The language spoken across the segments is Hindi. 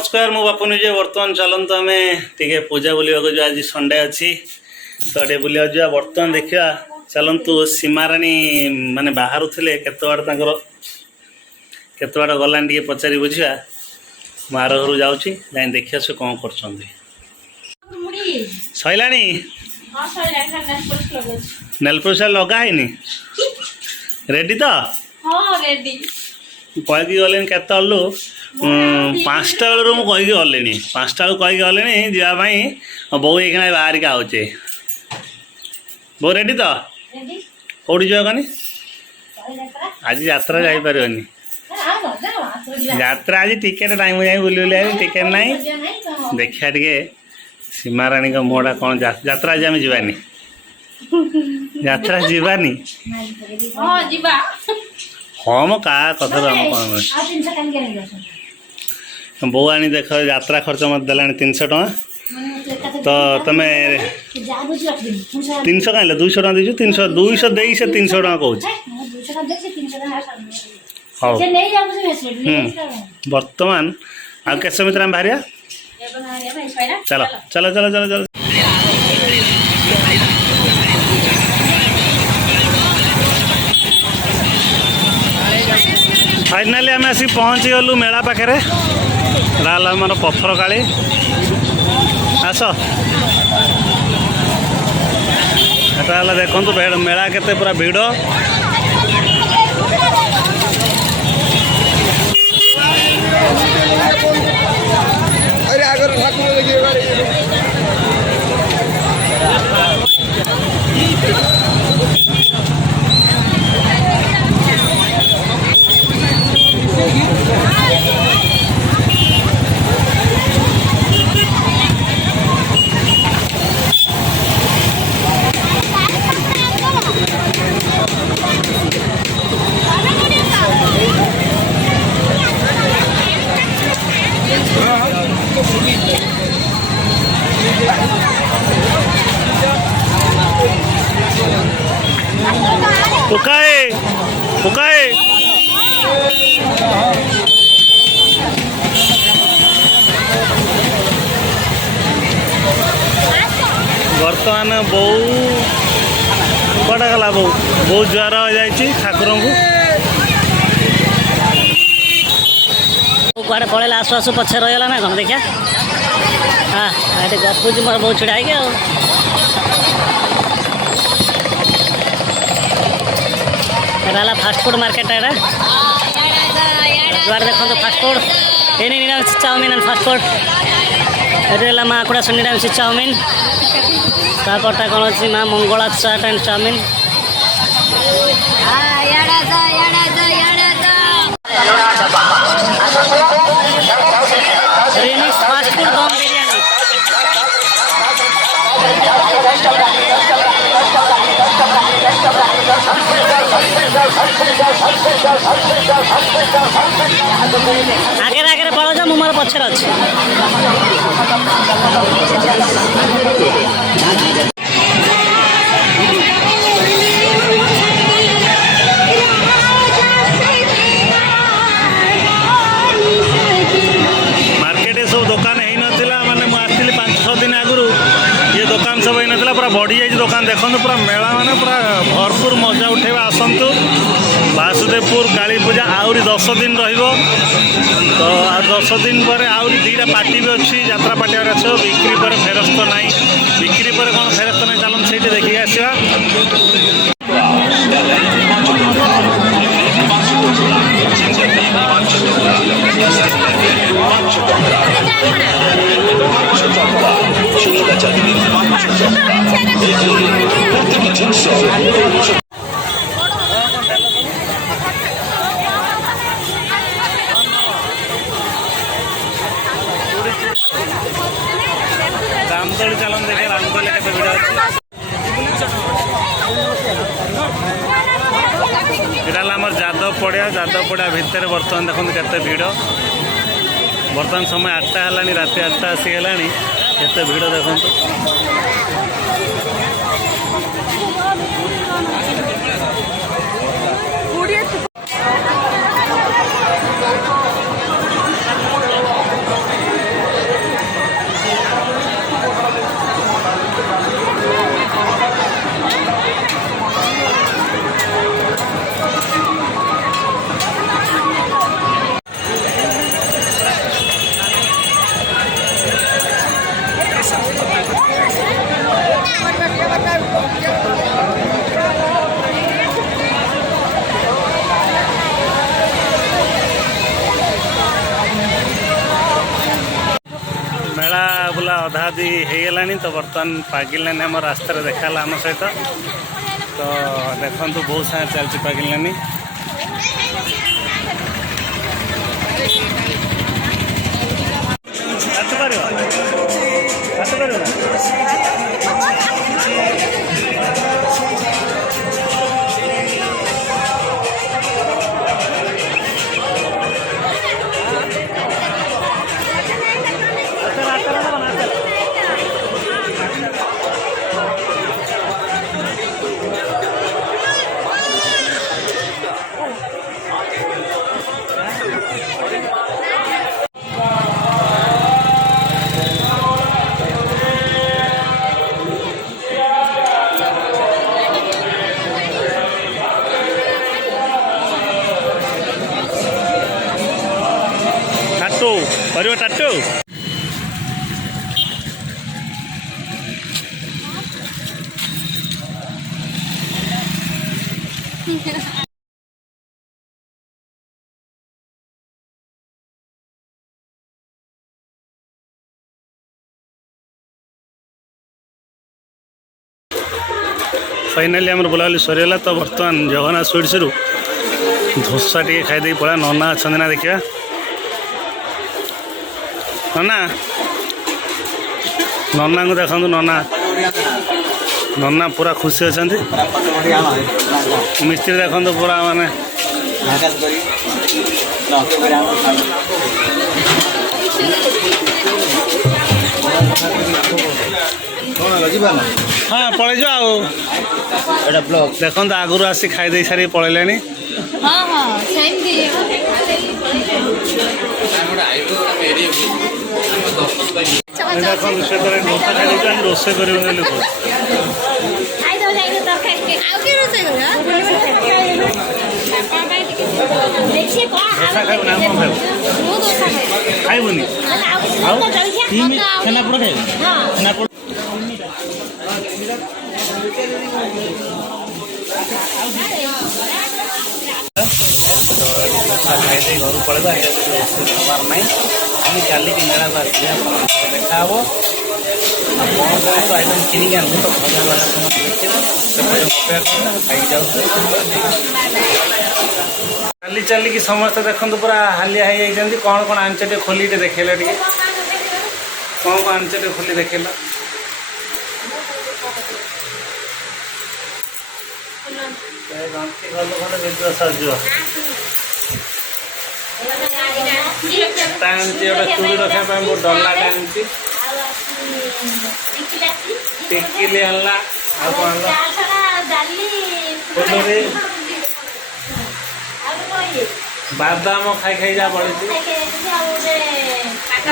नमस्कार मु बापू निजे बर्तमान चलत आम टे पूजा बुलवाक जो आज संडे अच्छी तो ये बुला जा बर्तमान देखा चलतु सीमाराणी माने बाहर थे केत बाड़ गलानी टे पचारि बुझा मार घर जाऊँगी जाए देखिया से कौन कर सैलानी नेलपोलिश लगा है रेडी तो कहीकि गले केतलु 5टा बेलू मुझे गलिनी 5टा बेलू कहीकि गलिनी जावाई बो ये बाहर के आउचे बो रेडी तो कौटी जानी आज यात्रा जापर यात्रा आज टिकेट टाइम जाए बुले टिकेट ना देखा टे सीमाराणी का मुहटा कौन यात्रा आज आम जावानी यात्रा जावानी हाँ मो का कथा कौन बो आनी देख यात्रा खर्च मत देला 300 टका तो तुम्हें 300 कहीं 200 टका दीजिए 300 200 दे से 300 टका कहूँ हाँ बर्तमान आ के समय आम बाहर चलो चलो चलो चलो चलो फाइनाली आम आसी पहुँची गलु मेला पाखे आमर पथर काली आस एटा देखु मेला केते पूरा भिड़ पुकाए पुकाए बर्तमान बो कड़ा गला बो बहुत ज्वर हो जाए ठाकुर को कड़े पड़ेगा आसु आसु पछे रहीगला ना कौन देखिया हाँ ये गपुची मोर बहुत छिड़ा है एटा फास्टफुड मार्केट एटा द्वार देखो फास्टफुड ये निरामिष चाउमिन एंड फास्टफुड ये माँ कुड़ा निरामिष चाउमिन तापरटा कौन अच्छी माँ मंगला चाट एंड चाउमिन फास्टफुड दम बिरयानी आगे आगे पड़ो जा मोर पछर अच्छे मार्केट सब दुकान हो ना माने मुझे 5-6 दिन आगु ये दुकान सब होना पूरा बढ़ी जाए दुकान देखो पूरा मेला माने पूरा भरपूर मजा उठेवा आसतु वासुदेवपुर काली पूजा आहरी 10 दिन रहिबो तो 10 दिन पर आहरी 2टा पार्टी भी अच्छी यात्रा पार्टी अच्छे बिक्री पर फेरस्त ना बिक्री पर कौन फेरस्त ना चलन से देखिए आसवा रामदोली चलन देखे रामदोली के भिड़ आमर जादव पड़ा भितर बर्तमान देखो केते भिड़ बर्तमान समय 8टा है रात 8टा आसीगला केते भिड़ देखो बुला अधा अधी हो तो बर्तमान पागिलानी आम रास्त देखा आम सहित तो देखु बहुत सारे चलती पागिलानी टाटू टाटू फाइनाली आम बुलाबुली सरीगला तो बर्तमान जगन्नाथ स्वीट्स रु धोसा टे खाई पड़ा नना अच्छा ना देखा नना नना को देखो नना नना पूरा खुशी अच्छा मिस्त्री देखो पूरा माने हाँ पलि जाओ देखो आगुरी आसी खाई सारी पलैले रोसे कर खाइबुनि खाई घर पड़ेगा खबर ना खाली काली मेला देखा हे तो आइटम किनिक आनु तो भजा वाला खाई जाऊ चली चलिक समस्ते देखो पूरा हालिया हो जाती कौन कौन आंच टे खोली देखेल टे कौन कौन आंच टे खोली देखेल भितर सजिव चूड़ी रखा बहुत डला टाइम टिकिली है बादाम खाई खाई जा पड़ी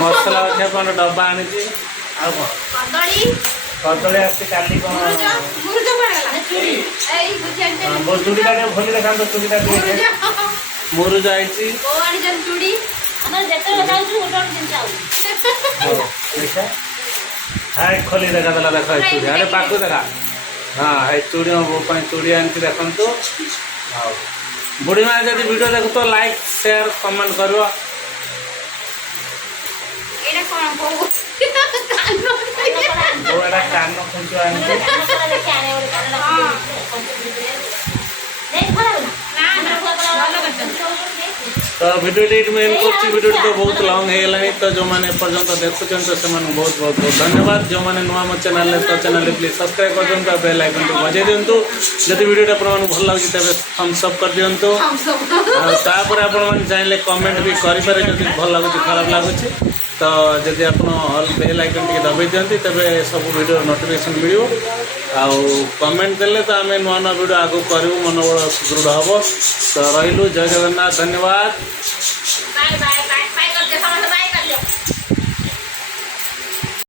मसला रखा डब्बा आनी कदली आसी काली कौन चूड़ीटा खोली देखा चूड़ीटा मुरुज आई हाय खोली देखा देला देख चूड़ी अरे पाक देखा हाँ है चूड़ी मो बो चूड़ी आनी देखु हाँ बुढ़ी माँ जब वीडियो देखु तो लाइक शेयर कमेंट कर कान खुंचु तो वीडियो में एंड कर वीडियो तो बहुत लॉन्ग है तो जो मैंने पर्यटन देखुं तो से बहुत बहुत बहुत धन्यवाद जो मैंने नुआ मो चैनल तो चैनल प्लीज सब्सक्राइब कर दिखाँ बेल आइकन को बजाई दिंतु जब वीडियो आप भल लगे तेज थम्स अप कर दिंतु तापर आप चाहिए कमेंट भी करें जब भल लगुच खराब लगुच तो जदि आप बेल आइकन टी दबाई दिखती तेज सब वीडियो नोटिफिकेशन मिल आउ कमेंट देले तो आम नुआ नुआ वीडियो आगे करूँ मनोबल सुदृढ़ हम तो रही जय जगन्नाथ धन्यवाद।